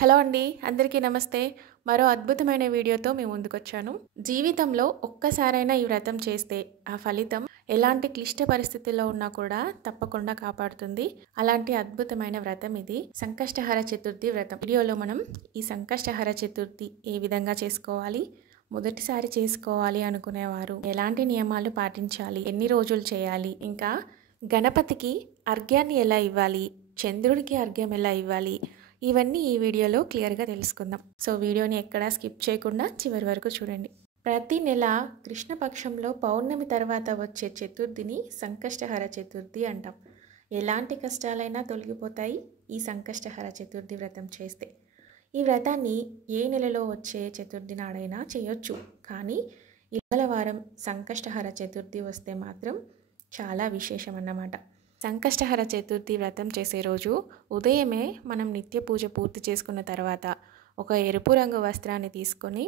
Hello అండి, అందరికీ నమస్తే. మరో అద్భుతమైన వీడియోతో మీ ముందుకొచ్చాను. జీవితంలో ఒక్కసారైనా ఈ వ్రతం చేస్తే ఆ ఫలితం ఎలాంటి క్లిష్ట పరిస్థితుల్లో ఉన్నా కూడా తప్పకుండా కాపాడుతుంది. అలాంటి అద్భుతమైన వ్రతం ఇది సంకష్టహర చతుర్థి వ్రతం. వీడియోలో మనం ఈ సంకష్టహర చతుర్థి ఏ విధంగా చేసుకోవాలి, మొదటిసారి చేసుకోవాలి అనుకునేవారు ఎలాంటి నియమాలు పాటించాలి, ఎన్ని రోజులు చేయాలి, ఇంకా గణపతికి అర్ఘ్యాన్ని ఎలా ఇవ్వాలి, చంద్రుడికి అర్ఘ్యం ఎలా ఇవ్వాలి, ఇవన్నీ ఈ వీడియోలో క్లియర్గా తెలుసుకుందాం. సో వీడియోని ఎక్కడా స్కిప్ చేయకుండా చివరి వరకు చూడండి. ప్రతి నెల కృష్ణపక్షంలో పౌర్ణమి తర్వాత వచ్చే చతుర్థిని సంకష్టహర చతుర్థి అంటాం. ఎలాంటి కష్టాలైనా తొలగిపోతాయి ఈ సంకష్టహర చతుర్థి వ్రతం చేస్తే. ఈ వ్రతాన్ని ఏ నెలలో వచ్చే చతుర్థి నాడైనా చేయొచ్చు, కానీ ఈ మంగళవారం సంకష్టహర చతుర్థి వస్తే మాత్రం చాలా విశేషం అన్నమాట. సంకష్టహర చతుర్థి వ్రతం చేసే రోజు ఉదయమే మనం నిత్య పూజ పూర్తి చేసుకున్న తర్వాత ఒక ఎరుపు రంగు వస్త్రాన్ని తీసుకొని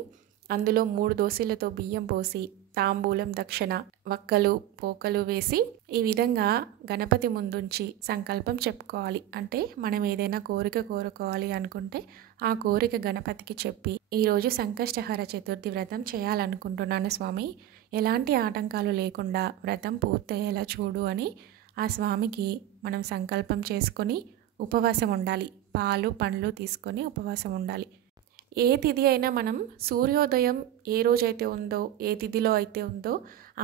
అందులో 3 దోశలతో బియ్యం పోసి తాంబూలం, దక్షిణ, వక్కలు, పోకలు వేసి ఈ విధంగా గణపతి ముందుంచి సంకల్పం చెప్పుకోవాలి. అంటే మనం ఏదైనా కోరిక కోరుకోవాలి అనుకుంటే ఆ కోరిక గణపతికి చెప్పి, ఈరోజు సంకష్టహర చతుర్థి వ్రతం చేయాలనుకుంటున్నాను స్వామి, ఎలాంటి ఆటంకాలు లేకుండా వ్రతం పూర్తయ్యేలా చూడు అని ఆ స్వామికి మనం సంకల్పం చేసుకొని ఉపవాసం ఉండాలి. పాలు పండ్లు తీసుకొని ఉపవాసం ఉండాలి. ఏ తిథి అయినా మనం సూర్యోదయం ఏ రోజైతే ఉందో, ఏ తిథిలో అయితే ఉందో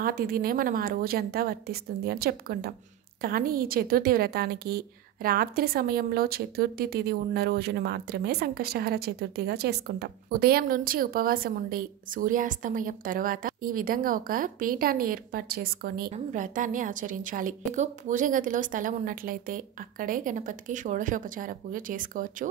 ఆ తిథినే మనం ఆ రోజంతా వర్తిస్తుంది అని చెప్పుకుంటాం. కానీ ఈ చతుర్థి వ్రతానికి రాత్రి సమయంలో చతుర్థి తిథి ఉన్న రోజును మాత్రమే సంకష్టహర చతుర్థిగా చేసుకుంటాం. ఉదయం నుంచి ఉపవాసం ఉండి సూర్యాస్తమయం తర్వాత ఈ విధంగా ఒక పీఠాన్ని ఏర్పాటు చేసుకొని వ్రతాన్ని ఆచరించాలి. మీకు పూజ గదిలో స్థలం ఉన్నట్లయితే అక్కడే గణపతికి షోడశోపచార పూజ చేసుకోవచ్చు.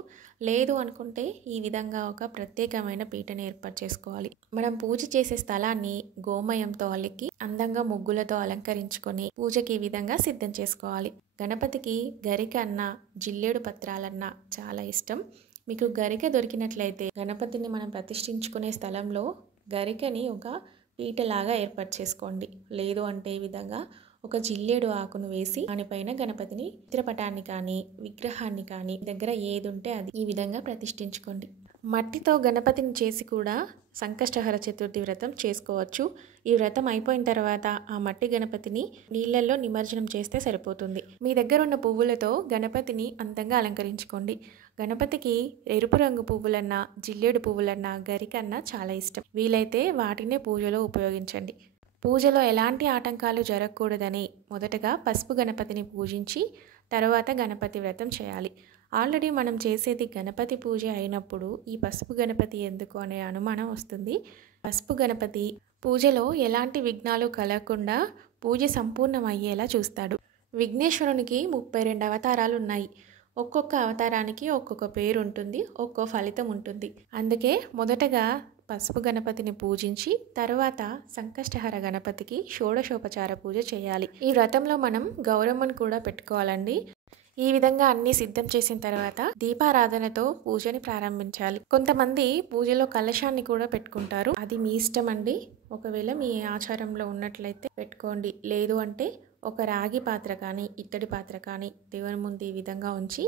లేదు అనుకుంటే ఈ విధంగా ఒక ప్రత్యేకమైన పీఠని ఏర్పాటు చేసుకోవాలి. మనం పూజ చేసే స్థలాన్ని గోమయంతో అలికి అందంగా ముగ్గులతో అలంకరించుకొని పూజకి ఈ విధంగా సిద్ధం చేసుకోవాలి. గణపతికి గరిక అన్న, జిల్లేడు పత్రాలన్నా చాలా ఇష్టం. మీకు గరిక దొరికినట్లయితే గణపతిని మనం ప్రతిష్ఠించుకునే స్థలంలో గరికని ఒక పీటలాగా ఏర్పాటు చేసుకోండి. లేదు అంటే ఈ విధంగా ఒక జిల్లేడు ఆకును వేసి దానిపైన గణపతిని చిత్రపటాన్ని కానీ విగ్రహాన్ని కానీ దగ్గర ఏది ఉంటే అది ఈ విధంగా ప్రతిష్ఠించుకోండి. మట్టితో గణపతిని చేసి కూడా సంకష్టహర చతుర్థి వ్రతం చేసుకోవచ్చు. ఈ వ్రతం అయిపోయిన తర్వాత ఆ మట్టి గణపతిని నీళ్ళల్లో నిమజ్జనం చేస్తే సరిపోతుంది. మీ దగ్గర ఉన్న పువ్వులతో గణపతిని అందంగా అలంకరించుకోండి. గణపతికి ఎరుపు రంగు పువ్వులన్నా, జిల్లేడు పువ్వులన్నా, గరికన్నా చాలా ఇష్టం. వీలైతే వాటినే పూజలో ఉపయోగించండి. పూజలో ఎలాంటి ఆటంకాలు జరగకూడదని మొదటగా పసుపు గణపతిని పూజించి తర్వాత గణపతి వ్రతం చేయాలి. ఆల్రెడీ మనం చేసేది గణపతి పూజ అయినప్పుడు ఈ పసుపు గణపతి ఎందుకు అనే అనుమానం వస్తుంది. పసుపు గణపతి పూజలో ఎలాంటి విఘ్నాలు కలగకుండా పూజ సంపూర్ణం అయ్యేలా చూస్తాడు. విఘ్నేశ్వరునికి 32 అవతారాలు ఉన్నాయి. ఒక్కొక్క అవతారానికి ఒక్కొక్క పేరు ఉంటుంది, ఒక్కో ఫలితం ఉంటుంది. అందుకే మొదటగా పసుపు గణపతిని పూజించి తర్వాత సంకష్టహర గణపతికి షోడశోపచార పూజ చేయాలి. ఈ వ్రతంలో మనం గౌరమ్మను కూడా పెట్టుకోవాలండి. ఈ విధంగా అన్ని సిద్ధం చేసిన తర్వాత దీపారాధనతో పూజని ప్రారంభించాలి. కొంతమంది పూజలో కలశాన్ని కూడా పెట్టుకుంటారు, అది మీ ఇష్టం అండి. ఒకవేళ మీ ఆచారంలో ఉన్నట్లయితే పెట్టుకోండి. లేదు అంటే ఒక రాగి పాత్ర కానీ ఇత్తడి పాత్ర కానీ దేవుని ముందు ఈ విధంగా ఉంచి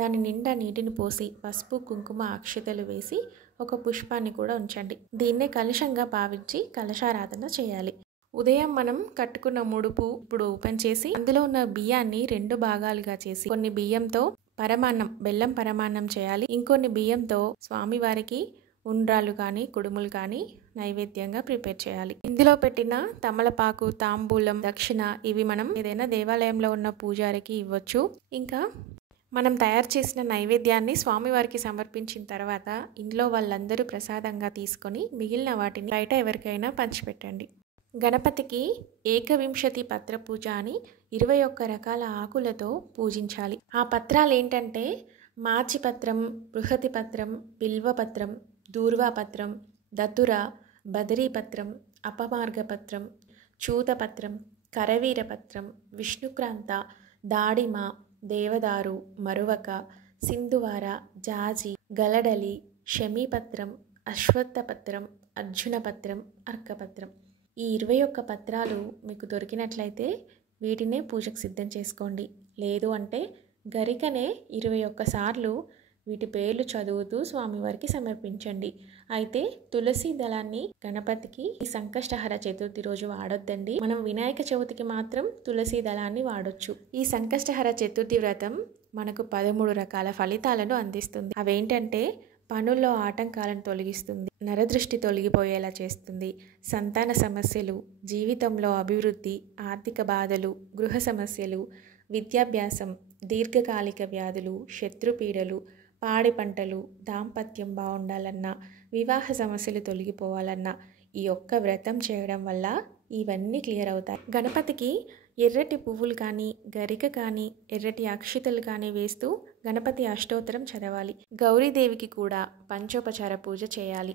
దాని నిండా నీటిని పోసి పసుపు, కుంకుమ, అక్షతలు వేసి ఒక పుష్పాన్ని కూడా ఉంచండి. దీన్నే కలశంగా భావించి కలశారాధన చేయాలి. ఉదయం మనం కట్టుకున్న ముడుపు ఇప్పుడు ఓపెన్ చేసి అందులో ఉన్న బియ్యాన్ని 2 భాగాలుగా చేసి కొన్ని బియ్యంతో పరమాన్నం, బెల్లం పరమాన్నం చేయాలి. ఇంకొన్ని బియ్యంతో స్వామివారికి ఉండ్రాలు కానీ కుడుములు కానీ నైవేద్యంగా ప్రిపేర్ చేయాలి. ఇందులో పెట్టిన తమలపాకు, తాంబూలం, దక్షిణ ఇవి మనం ఏదైనా దేవాలయంలో ఉన్న పూజారికి ఇవ్వచ్చు. ఇంకా మనం తయారు చేసిన నైవేద్యాన్ని స్వామివారికి సమర్పించిన తర్వాత ఇంట్లో వాళ్ళందరూ ప్రసాదంగా తీసుకొని మిగిలిన వాటిని బయట ఎవరికైనా పంచిపెట్టండి. గణపతికి ఏకవింశతి పత్ర పూజ అని 21 రకాల ఆకులతో పూజించాలి. ఆ పత్రాలు ఏంటంటే మార్చిపత్రం, బృహతిపత్రం, బిల్వపత్రం, దూర్వాపత్రం, దతుర, బదరీపత్రం, అపమార్గపత్రం, చూతపత్రం, కరవీరపత్రం, విష్ణుక్రాంత, దాడిమ, దేవదారు, మరువక, సింధువార, జాజి, గలడలి, శమీపత్రం, అశ్వత్థపత్రం, అర్జునపత్రం, అర్కపత్రం. ఈ 21 పత్రాలు మీకు దొరికినట్లయితే వీటినే పూజకు సిద్ధం చేసుకోండి. లేదు అంటే గరికనే 21 సార్లు వీటి పేర్లు చదువుతూ స్వామివారికి సమర్పించండి. అయితే తులసి దళాన్ని గణపతికి ఈ సంకష్టహర చతుర్థి రోజు వాడొద్దండి. మనం వినాయక చవితికి మాత్రం తులసి దళాన్ని వాడొచ్చు. ఈ సంకష్టహర చతుర్థి వ్రతం మనకు 13 రకాల ఫలితాలను అందిస్తుంది. అవేంటంటే పనుల్లో ఆటంకాలను తొలగిస్తుంది, నరదృష్టి తొలగిపోయేలా చేస్తుంది, సంతాన సమస్యలు, జీవితంలో అభివృద్ధి, ఆర్థిక బాధలు, గృహ సమస్యలు, విద్యాభ్యాసం, దీర్ఘకాలిక వ్యాధులు, శత్రుపీడలు, పాడి పంటలు, దాంపత్యం బాగుండాలన్నా, వివాహ సమస్యలు తొలగిపోవాలన్నా ఈ ఒక్క వ్రతం చేయడం వల్ల ఇవన్నీ క్లియర్ అవుతాయి. గణపతికి ఎర్రటి పువ్వులు కానీ, గరిక కానీ, ఎర్రటి అక్షితలు కానీ వేస్తూ గణపతి అష్టోత్తరం చదవాలి. గౌరీదేవికి కూడా పంచోపచార పూజ చేయాలి.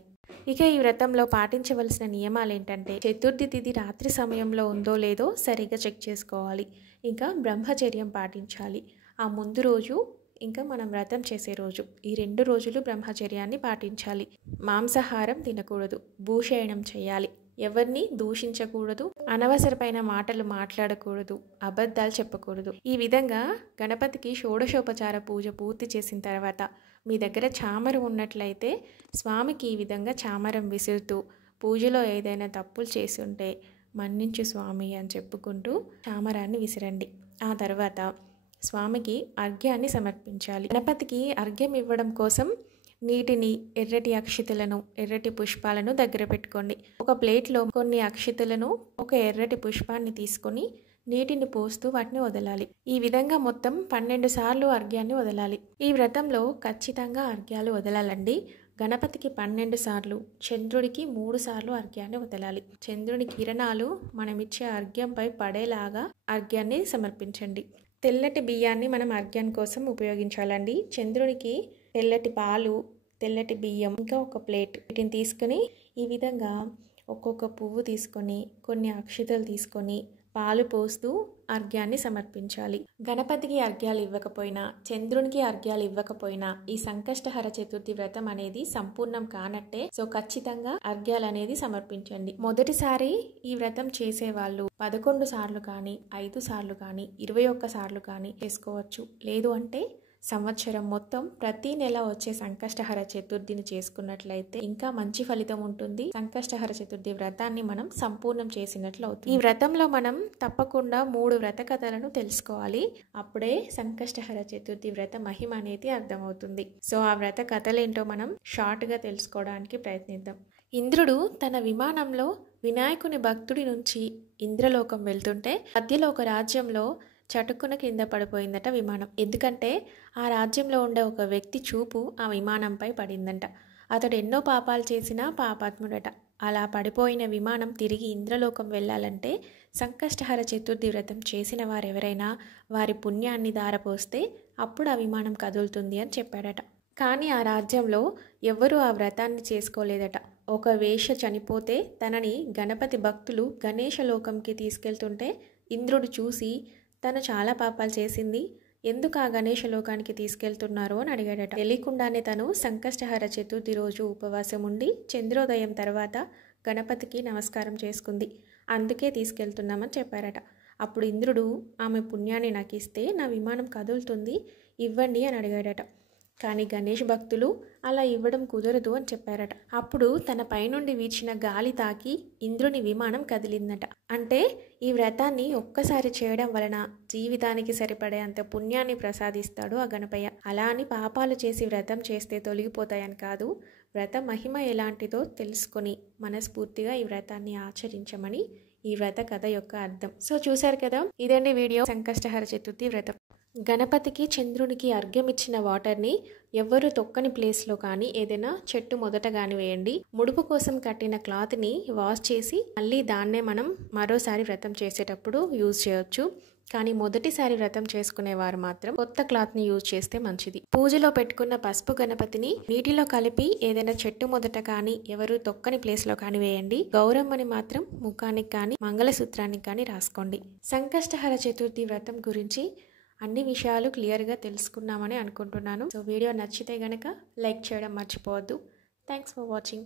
ఇక ఈ వ్రతంలో పాటించవలసిన నియమాలు ఏంటంటే చతుర్థి తిథి రాత్రి సమయంలో ఉందో లేదో సరిగ్గా చెక్ చేసుకోవాలి. ఇంకా బ్రహ్మచర్యం పాటించాలి. ఆ ముందు రోజు ఇంకా మనం వ్రతం చేసే రోజు ఈ 2 రోజులు బ్రహ్మచర్యాన్ని పాటించాలి. మాంసాహారం తినకూడదు, భూషయనం చేయాలి, ఎవరిని దూషించకూడదు, అనవసరమైన మాటలు మాట్లాడకూడదు, అబద్ధాలు చెప్పకూడదు. ఈ విధంగా గణపతికి షోడశోపచార పూజ పూర్తి చేసిన తర్వాత మీ దగ్గర చామరం ఉన్నట్లయితే స్వామికి ఈ విధంగా చామరం విసురుతూ పూజలో ఏదైనా తప్పులు చేసి ఉంటే మన్నించు స్వామి అని చెప్పుకుంటూ చామరాన్ని విసిరండి. ఆ తర్వాత స్వామికి అర్ఘ్యాన్ని సమర్పించాలి. గణపతికి అర్ఘ్యం ఇవ్వడం కోసం నీటిని, ఎర్రటి అక్షితలను, ఎర్రటి పుష్పాలను దగ్గర పెట్టుకోండి. ఒక ప్లేట్లో కొన్ని అక్షితలను, ఒక ఎర్రటి పుష్పాన్ని తీసుకొని నీటిని పోస్తూ వాటిని వదలాలి. ఈ విధంగా మొత్తం 12 సార్లు అర్ఘ్యాన్ని వదలాలి. ఈ వ్రతంలో ఖచ్చితంగా అర్ఘ్యాలు వదలాలండి. గణపతికి 12 సార్లు, చంద్రుడికి 3 సార్లు అర్ఘ్యాన్ని వదలాలి. చంద్రుని కిరణాలు మనమిచ్చే అర్ఘ్యంపై పడేలాగా అర్ఘ్యాన్ని సమర్పించండి. తెల్లటి బియ్యాన్ని మనం అర్ఘ్యం కోసం ఉపయోగించాలండి. చంద్రునికి తెల్లటి పాలు, తెల్లటి బియ్యం, ఇంకా ఒక ప్లేట్ వీటిని తీసుకొని ఈ విధంగా ఒక్కొక్క పువ్వు తీసుకొని కొన్ని అక్షితలు తీసుకొని పాలు పోస్తూ అర్ఘ్యాన్ని సమర్పించాలి. గణపతికి అర్ఘ్యాలు ఇవ్వకపోయినా, చంద్రునికి అర్ఘ్యాలు ఇవ్వకపోయినా ఈ సంకష్టహర చతుర్థి వ్రతం అనేది సంపూర్ణం కానట్టే. సో ఖచ్చితంగా అర్ఘ్యాలు అనేది సమర్పించండి. మొదటిసారి ఈ వ్రతం చేసేవాళ్ళు 11 సార్లు కానీ, 5 సార్లు కానీ, 21 సార్లు కానీ చేసుకోవచ్చు. లేదు అంటే సంవత్సరం మొత్తం ప్రతి నెల వచ్చే సంకష్టహర చతుర్థిని చేసుకున్నట్లయితే ఇంకా మంచి ఫలితం ఉంటుంది. సంకష్టహర చతుర్థి వ్రతాన్ని మనం సంపూర్ణం చేసినట్లు అవుతుంది. ఈ వ్రతంలో మనం తప్పకుండా 3 వ్రత కథలను తెలుసుకోవాలి. అప్పుడే సంకష్టహర చతుర్థి వ్రత మహిమ అనేది అర్థమవుతుంది. సో ఆ వ్రత కథలేంటో మనం షార్ట్గా తెలుసుకోవడానికి ప్రయత్నిద్దాం. ఇంద్రుడు తన విమానంలో వినాయకుని భక్తుడి నుంచి ఇంద్రలోకం వెళ్తుంటే మధ్యలో ఒక రాజ్యంలో చటుక్కున కింద పడిపోయిందట విమానం. ఎందుకంటే ఆ రాజ్యంలో ఉండే ఒక వ్యక్తి చూపు ఆ విమానంపై పడిందంట. అతడు ఎన్నో పాపాలు చేసినా పాపాత్ముడట. అలా పడిపోయిన విమానం తిరిగి ఇంద్రలోకం వెళ్ళాలంటే సంకష్టహర చతుర్థి వ్రతం చేసిన వారెవరైనా వారి పుణ్యాన్ని ధారపోస్తే అప్పుడు ఆ విమానం కదులుతుంది అని చెప్పాడట. కానీ ఆ రాజ్యంలో ఎవ్వరూ ఆ వ్రతాన్ని చేసుకోలేదట. ఒక వేశ్య చనిపోతే తనని గణపతి భక్తులు గణేశ లోకంకి తీసుకెళ్తుంటే ఇంద్రుడు చూసి తను చాలా పాపాలు చేసింది, ఎందుకు ఆ గణేశ లోకానికి తీసుకెళ్తున్నారు అని అడిగాడట. తెలియకుండానే తను సంకష్టహర చతుర్థి రోజు ఉపవాసం ఉండి చంద్రోదయం తర్వాత గణపతికి నమస్కారం చేసుకుంది, అందుకే తీసుకెళ్తున్నామని చెప్పారట. అప్పుడు ఇంద్రుడు ఆమె పుణ్యాన్ని నాకు ఇస్తే నా విమానం కదులుతుంది, ఇవ్వండి అని అడిగాడట. కానీ గణేష్ భక్తులు అలా ఇవ్వడం కుదరదు అని చెప్పారట. అప్పుడు తన పైనుండి వీచిన గాలి తాకి ఇంద్రుని విమానం కదిలిందట. అంటే ఈ వ్రతాన్ని ఒక్కసారి చేయడం వలన జీవితానికి సరిపడే అంత పుణ్యాన్ని ప్రసాదిస్తాడు ఆ గణపయ్య. అలా అని పాపాలు చేసి వ్రతం చేస్తే తొలగిపోతాయని కాదు, వ్రత మహిమ ఎలాంటిదో తెలుసుకొని మనస్ఫూర్తిగా ఈ వ్రతాన్ని ఆచరించమని ఈ వ్రత కథ యొక్క అర్థం. సో చూశారు కదా, ఇదండి వీడియో సంకష్టహర చతుర్థి వ్రతం. గణపతికి చంద్రునికి అర్ఘ్యం ఇచ్చిన వాటర్ని ఎవ్వరూ తొక్కని ప్లేస్లో కానీ ఏదైనా చెట్టు మొదట కానీ వేయండి. ముడుపు కోసం కట్టిన క్లాత్ని వాష్ చేసి మళ్ళీ దాన్నే మనం మరోసారి వ్రతం చేసేటప్పుడు యూజ్ చేయొచ్చు. కానీ మొదటిసారి వ్రతం చేసుకునేవారు మాత్రం కొత్త క్లాత్ని యూజ్ చేస్తే మంచిది. పూజలో పెట్టుకున్న పసుపు గణపతిని నీటిలో కలిపి ఏదైనా చెట్టు మొదట కానీ ఎవరు తొక్కని ప్లేస్లో కానీ వేయండి. గౌరమ్మని మాత్రం ముఖానికి కానీ మంగళసూత్రానికి కానీ రాసుకోండి. సంకష్టహర చతుర్థి వ్రతం గురించి అన్ని విషయాలు క్లియర్గా తెలుసుకున్నామని అనుకుంటున్నాను. సో వీడియో నచ్చితే గనక లైక్ చేయడం మర్చిపోవద్దు. Thanks for watching.